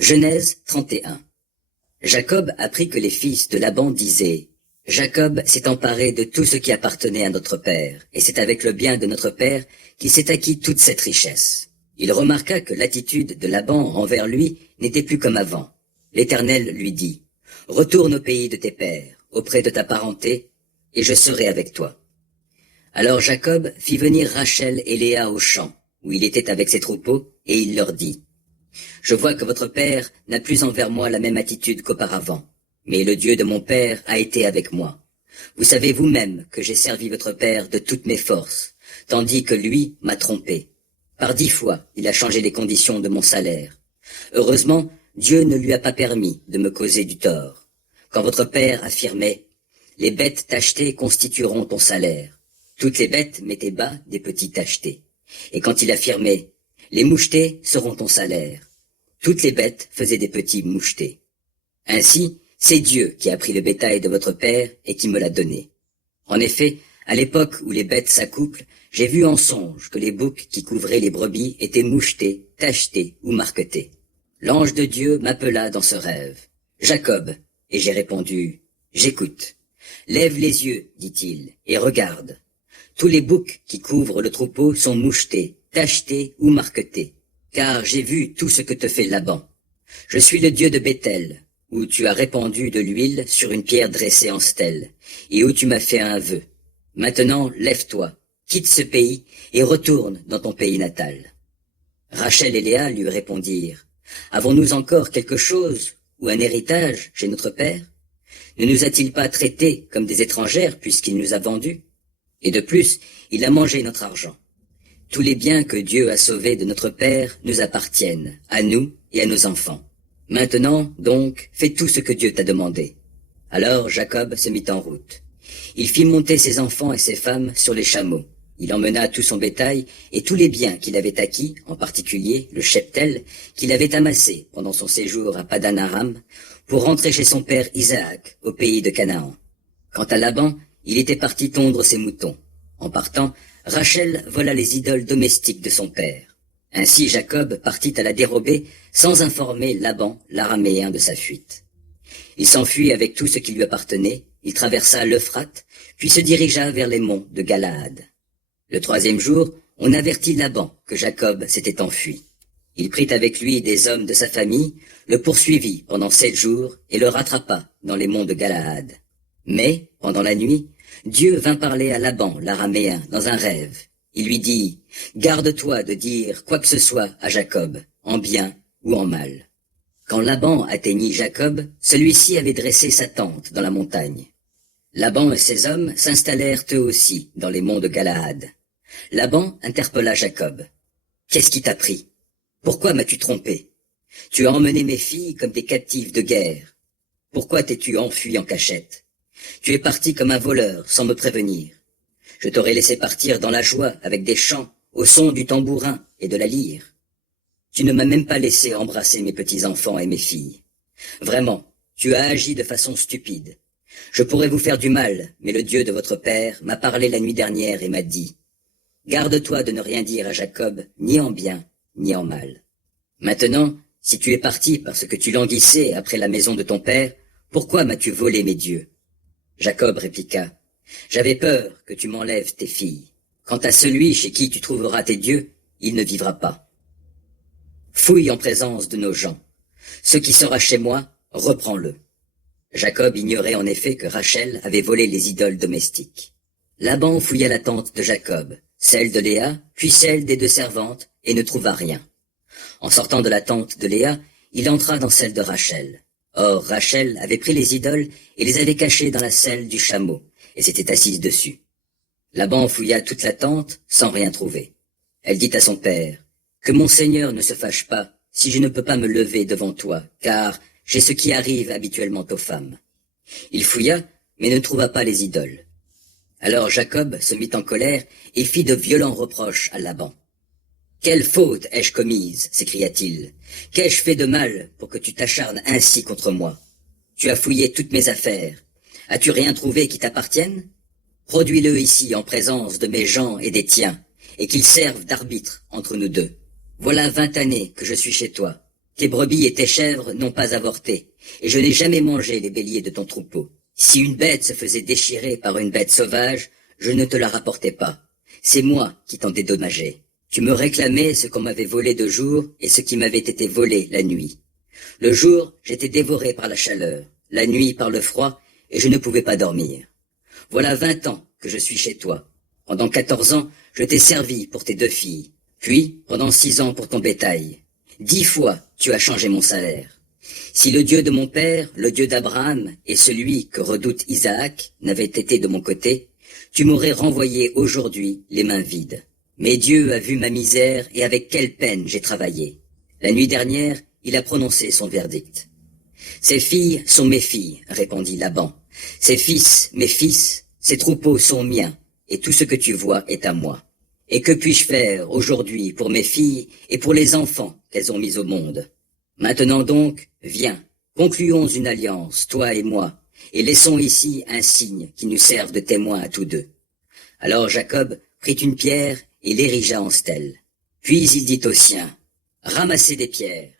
Genèse 31. Jacob apprit que les fils de Laban disaient « Jacob s'est emparé de tout ce qui appartenait à notre père, et c'est avec le bien de notre père qu'il s'est acquis toute cette richesse. » Il remarqua que l'attitude de Laban envers lui n'était plus comme avant. L'Éternel lui dit « Retourne au pays de tes pères, auprès de ta parenté, et je serai avec toi. » Alors Jacob fit venir Rachel et Léa au champ, où il était avec ses troupeaux, et il leur dit « Je vois que votre père n'a plus envers moi la même attitude qu'auparavant, mais le Dieu de mon père a été avec moi. Vous savez vous-même que j'ai servi votre père de toutes mes forces, tandis que lui m'a trompé. Par 10 fois, il a changé les conditions de mon salaire. Heureusement, Dieu ne lui a pas permis de me causer du tort. Quand votre père affirmait « Les bêtes tachetées constitueront ton salaire », toutes les bêtes mettaient bas des petits tachetés. Et quand il affirmait « Les mouchetés seront ton salaire », toutes les bêtes faisaient des petits mouchetés. Ainsi, c'est Dieu qui a pris le bétail de votre père et qui me l'a donné. En effet, à l'époque où les bêtes s'accouplent, j'ai vu en songe que les boucs qui couvraient les brebis étaient mouchetés, tachetés ou marquetés. L'ange de Dieu m'appela dans ce rêve. « Jacob !» Et j'ai répondu « J'écoute. »« Lève les yeux, dit-il, et regarde. Tous les boucs qui couvrent le troupeau sont mouchetés, tachetés ou marquetés, car j'ai vu tout ce que te fait Laban. Je suis le Dieu de Béthel, où tu as répandu de l'huile sur une pierre dressée en stèle, et où tu m'as fait un vœu. Maintenant, lève-toi, quitte ce pays, et retourne dans ton pays natal. » Rachel et Léa lui répondirent, « Avons-nous encore quelque chose ou un héritage chez notre père? Ne nous a-t-il pas traités comme des étrangères puisqu'il nous a vendus? Et de plus, il a mangé notre argent. Tous les biens que Dieu a sauvés de notre père nous appartiennent, à nous et à nos enfants. Maintenant, donc, fais tout ce que Dieu t'a demandé. » Alors Jacob se mit en route. Il fit monter ses enfants et ses femmes sur les chameaux. Il emmena tout son bétail et tous les biens qu'il avait acquis, en particulier le cheptel qu'il avait amassé pendant son séjour à Padan Aram, pour rentrer chez son père Isaac, au pays de Canaan. Quant à Laban, il était parti tondre ses moutons. En partant, Rachel vola les idoles domestiques de son père. Ainsi Jacob partit à la dérobée sans informer Laban, l'araméen, de sa fuite. Il s'enfuit avec tout ce qui lui appartenait, il traversa l'Euphrate, puis se dirigea vers les monts de Galaad. Le 3e jour, on avertit Laban que Jacob s'était enfui. Il prit avec lui des hommes de sa famille, le poursuivit pendant 7 jours et le rattrapa dans les monts de Galaad. Mais, pendant la nuit, Dieu vint parler à Laban, l'araméen, dans un rêve. Il lui dit « Garde-toi de dire quoi que ce soit à Jacob, en bien ou en mal. » Quand Laban atteignit Jacob, celui-ci avait dressé sa tente dans la montagne. Laban et ses hommes s'installèrent eux aussi dans les monts de Galaad. Laban interpella Jacob. « Qu'est-ce qui t'a pris? Pourquoi m'as-tu trompé? Tu as emmené mes filles comme des captives de guerre. Pourquoi t'es-tu enfui en cachette? Tu es parti comme un voleur sans me prévenir. Je t'aurais laissé partir dans la joie avec des chants, au son du tambourin et de la lyre. Tu ne m'as même pas laissé embrasser mes petits-enfants et mes filles. Vraiment, tu as agi de façon stupide. Je pourrais vous faire du mal, mais le Dieu de votre père m'a parlé la nuit dernière et m'a dit « Garde-toi de ne rien dire à Jacob, ni en bien, ni en mal. Maintenant, si tu es parti parce que tu languissais après la maison de ton père, pourquoi m'as-tu volé mes dieux ?» Jacob répliqua « J'avais peur que tu m'enlèves tes filles. Quant à celui chez qui tu trouveras tes dieux, il ne vivra pas. Fouille en présence de nos gens. Ce qui sera chez moi, reprends-le. » Jacob ignorait en effet que Rachel avait volé les idoles domestiques. Laban fouilla la tente de Jacob, celle de Léa, puis celle des 2 servantes, et ne trouva rien. En sortant de la tente de Léa, il entra dans celle de Rachel. Or Rachel avait pris les idoles et les avait cachées dans la selle du chameau, et s'était assise dessus. Laban fouilla toute la tente sans rien trouver. Elle dit à son père, « Que mon seigneur ne se fâche pas si je ne peux pas me lever devant toi, car j'ai ce qui arrive habituellement aux femmes. » Il fouilla, mais ne trouva pas les idoles. Alors Jacob se mit en colère et fit de violents reproches à Laban. « Quelle faute ai-je commise? » s'écria-t-il. « Qu'ai-je fait de mal pour que tu t'acharnes ainsi contre moi? Tu as fouillé toutes mes affaires. As-tu rien trouvé qui t'appartienne? Produis-le ici en présence de mes gens et des tiens, et qu'ils servent d'arbitre entre nous deux. Voilà 20 années que je suis chez toi. Tes brebis et tes chèvres n'ont pas avorté, et je n'ai jamais mangé les béliers de ton troupeau. Si une bête se faisait déchirer par une bête sauvage, je ne te la rapportais pas. C'est moi qui t'en dédommageais. Tu me réclamais ce qu'on m'avait volé de jour et ce qui m'avait été volé la nuit. Le jour, j'étais dévoré par la chaleur, la nuit par le froid, et je ne pouvais pas dormir. Voilà 20 ans que je suis chez toi. Pendant 14 ans, je t'ai servi pour tes 2 filles, puis pendant 6 ans pour ton bétail. 10 fois, tu as changé mon salaire. Si le Dieu de mon père, le Dieu d'Abraham, et celui que redoute Isaac, n'avaient été de mon côté, tu m'aurais renvoyé aujourd'hui les mains vides. Mais Dieu a vu ma misère et avec quelle peine j'ai travaillé. La nuit dernière, il a prononcé son verdict. Ces filles sont mes filles, répondit Laban. Ces fils, mes fils, ces troupeaux sont miens, et tout ce que tu vois est à moi. Et que puis-je faire aujourd'hui pour mes filles et pour les enfants qu'elles ont mis au monde? Maintenant donc, viens, concluons une alliance, toi et moi, et laissons ici un signe qui nous serve de témoin à tous deux. Alors Jacob prit une pierre et l'érigea en stèle. Puis il dit aux siens, ramassez des pierres.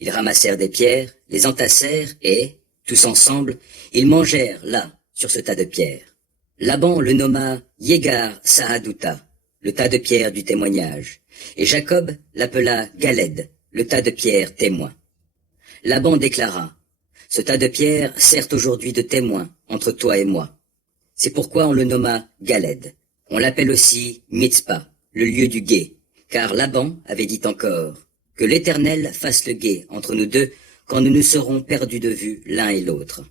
Ils ramassèrent des pierres, les entassèrent et, tous ensemble, ils mangèrent là, sur ce tas de pierres. Laban le nomma Yegar Sahadouta, le tas de pierres du témoignage, et Jacob l'appela Galed, le tas de pierres témoin. Laban déclara, ce tas de pierres sert aujourd'hui de témoin entre toi et moi. C'est pourquoi on le nomma Galed. On l'appelle aussi Mitzpah, le lieu du guet, car Laban avait dit encore, que l'Éternel fasse le guet entre nous deux quand nous nous serons perdus de vue l'un et l'autre.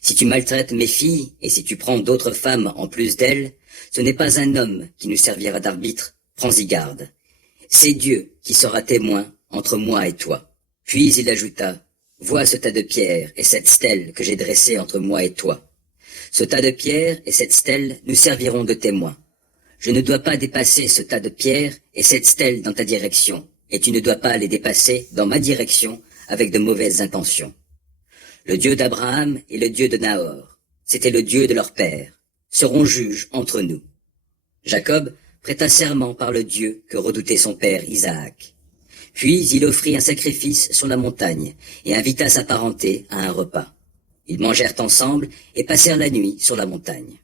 Si tu maltraites mes filles et si tu prends d'autres femmes en plus d'elles, ce n'est pas un homme qui nous servira d'arbitre, prends-y garde. C'est Dieu qui sera témoin entre moi et toi. Puis il ajouta, vois ce tas de pierres et cette stèle que j'ai dressée entre moi et toi. Ce tas de pierres et cette stèle nous serviront de témoins. Je ne dois pas dépasser ce tas de pierres et cette stèle dans ta direction, et tu ne dois pas les dépasser dans ma direction avec de mauvaises intentions. Le Dieu d'Abraham et le Dieu de Nahor, c'était le Dieu de leur père, seront juges entre nous. Jacob prêta serment par le Dieu que redoutait son père Isaac. Puis il offrit un sacrifice sur la montagne et invita sa parenté à un repas. Ils mangèrent ensemble et passèrent la nuit sur la montagne.